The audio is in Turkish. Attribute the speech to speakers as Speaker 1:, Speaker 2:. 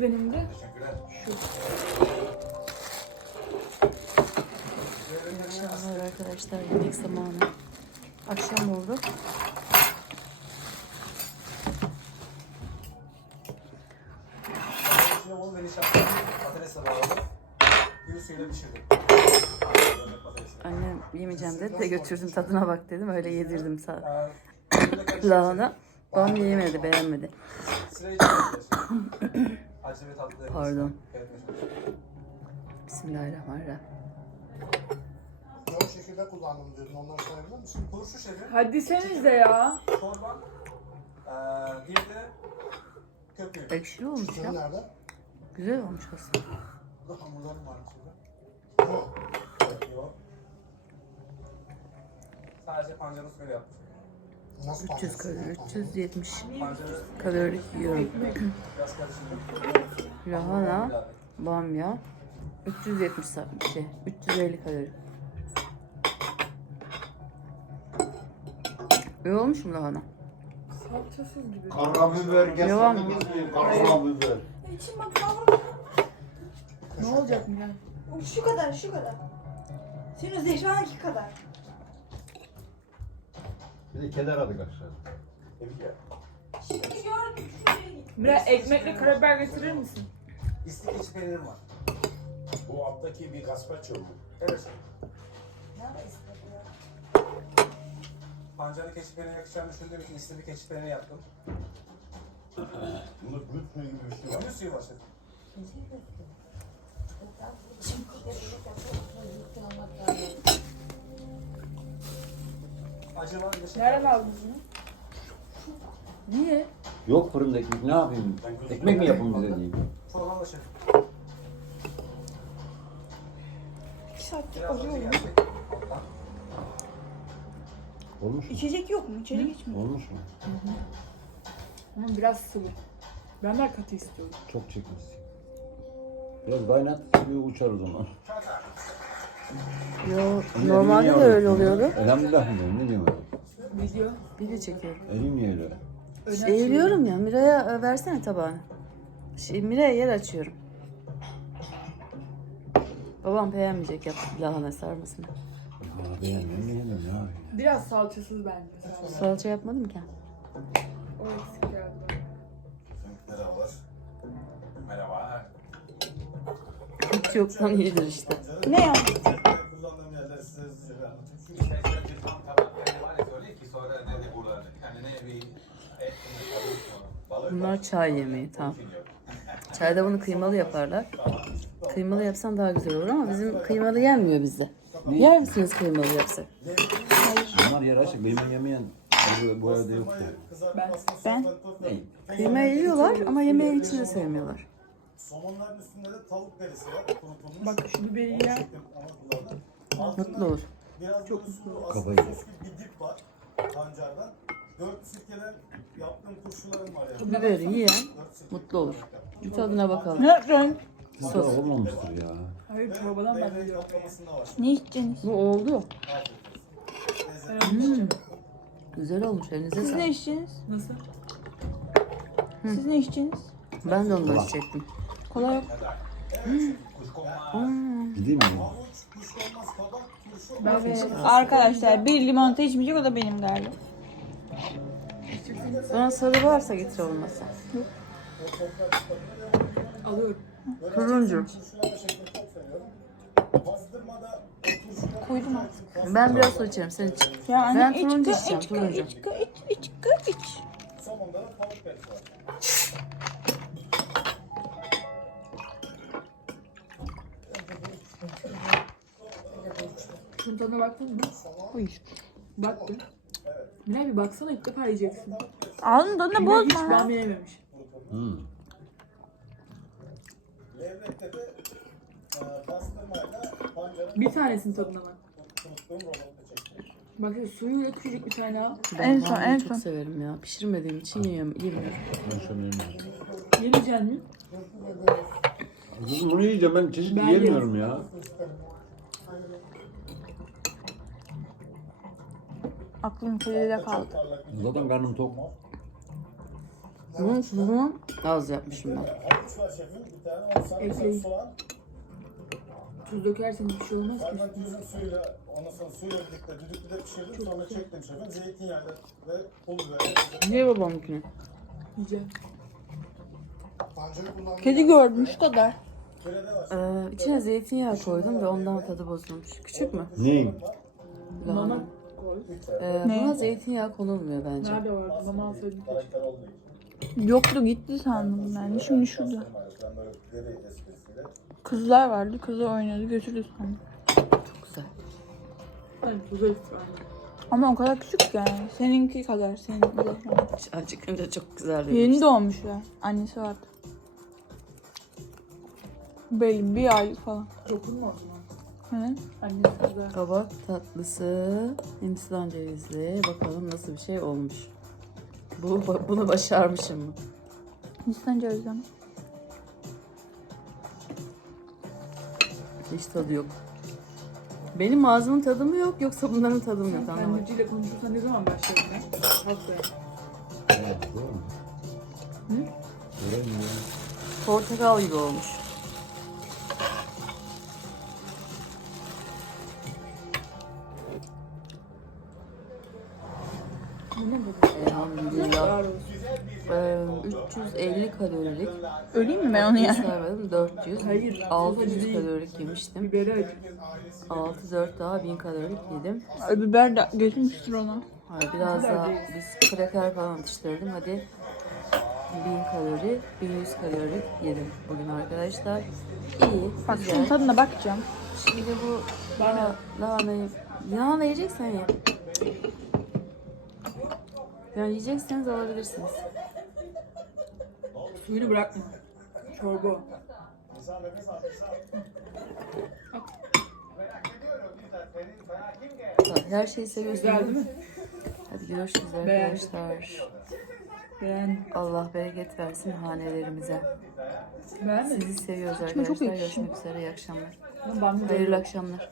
Speaker 1: Benim de
Speaker 2: Teşekkürler.
Speaker 1: şu.
Speaker 3: Akşamlar arkadaşlar yemek zamanı. Akşam oldu. Annem yemeyeceğim dedi de götürdüm tadına bak dedim. Öyle yedirdim sağ. Lahana. Babam yemedi beğenmedi. Pardon. Bismillahirrahmanirrahim.
Speaker 4: Yoğun şekilde kullandım diyordun. Onları sayabilir misin?
Speaker 2: Turşu şefi,
Speaker 1: Hadi senize ya.
Speaker 2: çorba, ee, bir de köpüğü.
Speaker 3: Ekşili olmuş
Speaker 4: Sizin
Speaker 3: ya.
Speaker 4: nerede?
Speaker 3: Güzel olmuş aslında.
Speaker 2: Hamurlarım var içinde. Evet, yok. Sadece pancarı suyla yaptım.
Speaker 4: Nasıl
Speaker 3: 300 kalori, 370
Speaker 2: Pancarı
Speaker 3: kalori yiyorum. Lahana, bamya, 370 sa- şey, 350 kalori. İyi olmuş mu lahana?
Speaker 1: Salçasız gibi.
Speaker 5: Karabiber
Speaker 3: Devam.
Speaker 5: gelsene Karabiber.
Speaker 6: İçim bak kavruldu.
Speaker 1: Ne olacak Miray?
Speaker 6: Şu kadar, şu kadar. Senin Zehra'nınki kadar.
Speaker 5: Bir de aşağıda.
Speaker 2: Dedik ya.
Speaker 6: Şimdi gördüm şuraya git.
Speaker 1: Miray ekmekle karabiber getirir misin?
Speaker 2: İstik içi peynirim var.
Speaker 7: Bu alttaki bir gazpacho mu?
Speaker 2: Evet.
Speaker 6: Nerede istedi ya?
Speaker 2: Pancarı keçi peyniri yakışacağını düşündüğüm için bir keçi peyniri yaptım.
Speaker 7: Bunda brüt suyu gibi bir şey var.
Speaker 2: Gül suyu var şefim. Acı var bir de şeker
Speaker 1: Nereden
Speaker 2: var.
Speaker 1: aldın bunu? Niye?
Speaker 5: Yok fırında ekmek ne yapayım? Ekmek mi yapayım bize diyeyim.
Speaker 2: Çorban da şefim.
Speaker 6: İki saattir
Speaker 2: acı
Speaker 6: arıyorum.
Speaker 5: Olmuş mu?
Speaker 6: İçecek yok mu? İçeri geçmiyor.
Speaker 5: Olmuş mu?
Speaker 1: Ama biraz sıvı. Ben de katı istiyorum.
Speaker 5: Çok çekmişsin. Biraz kaynat bir uçar o zaman.
Speaker 3: Yo, normalde de öyle oluyordu.
Speaker 5: Elhamdülillah mı diyorum, ne diyorum?
Speaker 1: Video.
Speaker 3: Video çekiyorum.
Speaker 5: Elim niye öyle?
Speaker 3: Eğiliyorum ya. Miray'a e, versene tabağını. Şey, Miray'a yer açıyorum. Babam beğenmeyecek yap lahana sarmasını.
Speaker 5: Aa beğenmiyorum, yiyemiyorum ne yapayım?
Speaker 1: Biraz salçasız bence.
Speaker 3: Salça yapmadım ki.
Speaker 1: O eksik geldi.
Speaker 3: Hiç yoktan iyidir işte.
Speaker 6: Ne ya?
Speaker 7: Kullandığım yerleri size hızlıca bir anlatayım. Şu
Speaker 2: İşte bir tam tabak yani var ya söyle ki sonra ne de burada kendine bir et et
Speaker 7: balık
Speaker 3: Bunlar çay yemeği tamam. Çayda bunu kıymalı yaparlar. Kıymalı yapsam daha güzel olur ama bizim kıymalı yenmiyor bizde. Yer misiniz kıymalı yapsak?
Speaker 5: Bunlar yer açık, benim yemeyen bu, evde yok ya.
Speaker 1: Ben.
Speaker 6: Ben.
Speaker 5: Ne?
Speaker 3: Kıymayı yiyorlar ama yemeğin içinde sevmiyorlar.
Speaker 7: Somonların üstünde de tavuk derisi var. Kurutulmuş.
Speaker 1: Bak şu biberi ya.
Speaker 3: Mutlu olur.
Speaker 7: Biraz çok mutlu.
Speaker 5: Kafayı
Speaker 7: Aslında sos gibi bir dip var. Pancardan. Dört sirkeden yaptığım yani.
Speaker 3: Biberi yiyen mutlu olur. Bir tadına bakalım.
Speaker 6: Ne renk?
Speaker 5: Bu kadar olmamıştır ya.
Speaker 1: Hayır çorbadan ben.
Speaker 6: Ne içeceksiniz?
Speaker 3: Bu oldu. Hmm. Güzel olmuş elinize
Speaker 6: Siz ne
Speaker 3: sağlık.
Speaker 6: içeceksiniz?
Speaker 1: Nasıl?
Speaker 6: Siz ne içeceksiniz?
Speaker 3: Ben de ondan içecektim.
Speaker 6: Kola yok.
Speaker 5: Gideyim mi?
Speaker 6: Evet. Arkadaşlar bir limonata içmeyecek o da benim galiba.
Speaker 3: Bana sarı varsa getir olmasa.
Speaker 1: alıyorum.
Speaker 3: Turuncu.
Speaker 6: Koydum artık.
Speaker 3: Ben biraz su içerim sen iç.
Speaker 6: Ya anne
Speaker 3: Ben
Speaker 6: iç
Speaker 3: turuncu
Speaker 6: kı,
Speaker 3: içeceğim,
Speaker 6: iç
Speaker 3: turuncu.
Speaker 6: iç iç, iç iç.
Speaker 1: Şunun tadına baktın mı?
Speaker 6: Hayır.
Speaker 1: Baktım. Miray bir baksana ilk defa yiyeceksin.
Speaker 6: Ağzını tadını
Speaker 1: Miray hiç
Speaker 6: bozma.
Speaker 1: bamya yememiş.
Speaker 5: Hmm.
Speaker 1: Bir tanesinin tadına bak. Bak suyuyla küçücük bir tane al.
Speaker 3: Ben
Speaker 6: En son, en
Speaker 3: çok
Speaker 6: son.
Speaker 3: severim ya. Pişirmediğim için yiyem yemiyorum.
Speaker 5: Ben şöyle.
Speaker 1: Yemeyecek mi?
Speaker 5: Bunu yiyeceğim ben çeşit
Speaker 1: Ben
Speaker 5: yiyemiyorum ya.
Speaker 6: Aklım kölede kaldı.
Speaker 5: Zaten karnım tok.
Speaker 3: Bunun tuzunu az yapmışım ben.
Speaker 7: Havuç var şefim. Bir tane 10 santim
Speaker 1: Ekleyin. Tuz dökerseniz bir şey olmaz ki.
Speaker 7: Zaten tuzun suyuyla, ondan sonra suyla birlikte düdüklüde pişirdim. Sonra çektim şefim. Zeytinyağıyla ve pul biberle.
Speaker 3: Niye babamınkini?
Speaker 1: Yiyeceğim.
Speaker 6: Kedi gördüm şu kadar.
Speaker 3: Ee, içine zeytinyağı koydum ve ondan tadı bozulmuş. Küçük mü?
Speaker 5: Ne?
Speaker 1: Mama
Speaker 3: Lahana. Ee, buna zeytinyağı konulmuyor bence.
Speaker 1: Nerede vardı?
Speaker 7: Olduğu için.
Speaker 6: Yoktu gitti sandım ben. de. Şimdi şurada.
Speaker 7: Ben.
Speaker 6: Kızlar vardı. Kızlar oynadı götürdü sandım.
Speaker 3: Çok güzel.
Speaker 1: Hani tuzu var.
Speaker 6: Ama o kadar küçük yani. Seninki kadar. Senin de.
Speaker 3: Acıkınca çok güzel
Speaker 6: Yeni
Speaker 3: demiş.
Speaker 6: doğmuşlar. Annesi vardı. Belli bir ay falan.
Speaker 1: Dokunma o zaman. Annesi güzel.
Speaker 3: Kabak tatlısı, hindistan cevizli. Bakalım nasıl bir şey olmuş. Bu bunu başarmışım mı?
Speaker 6: Hindistan cevizi ama.
Speaker 3: Hiç tadı yok. Benim ağzımın tadı mı yok yoksa bunların tadı mı yok anlamadım.
Speaker 1: Anneciyle konuşursan ne zaman başladın ya? Haftaya.
Speaker 5: Evet, doğru mu?
Speaker 1: Hı?
Speaker 5: Mi?
Speaker 3: Portakal gibi olmuş. Elhamdülillah.
Speaker 1: Ağır olsun.
Speaker 3: Ee, 350 kalorilik.
Speaker 6: Öleyim mi ben onu yani?
Speaker 3: Saymadım 400.
Speaker 1: Hayır,
Speaker 3: 600
Speaker 1: değil.
Speaker 3: kalorilik yemiştim.
Speaker 1: Biberi acı.
Speaker 3: 6 4 daha 1000 kalorilik yedim.
Speaker 6: Ay, biber de götürmüştür ona.
Speaker 3: Hayır biraz daha biz kraker falan atıştırdım. Hadi 1000 kalori, 1100 kalorilik yedim bugün arkadaşlar. İyi,
Speaker 6: Bak şunun
Speaker 3: güzel.
Speaker 6: tadına bakacağım.
Speaker 3: Şimdi bu lahana, lahanayı, lahana yiyeceksen ye. Yani yiyecekseniz alabilirsiniz.
Speaker 1: Suyunu bırakma. Çorba.
Speaker 3: Her şeyi seviyorsunuz.
Speaker 1: Güzel değil mi?
Speaker 3: Hadi görüşürüz arkadaşlar.
Speaker 1: Beğendim.
Speaker 3: Allah bereket versin hanelerimize.
Speaker 1: Mi?
Speaker 3: Sizi seviyoruz arkadaşlar. Görüşmek üzere. İyi akşamlar.
Speaker 1: Ben
Speaker 3: Hayırlı akşamlar.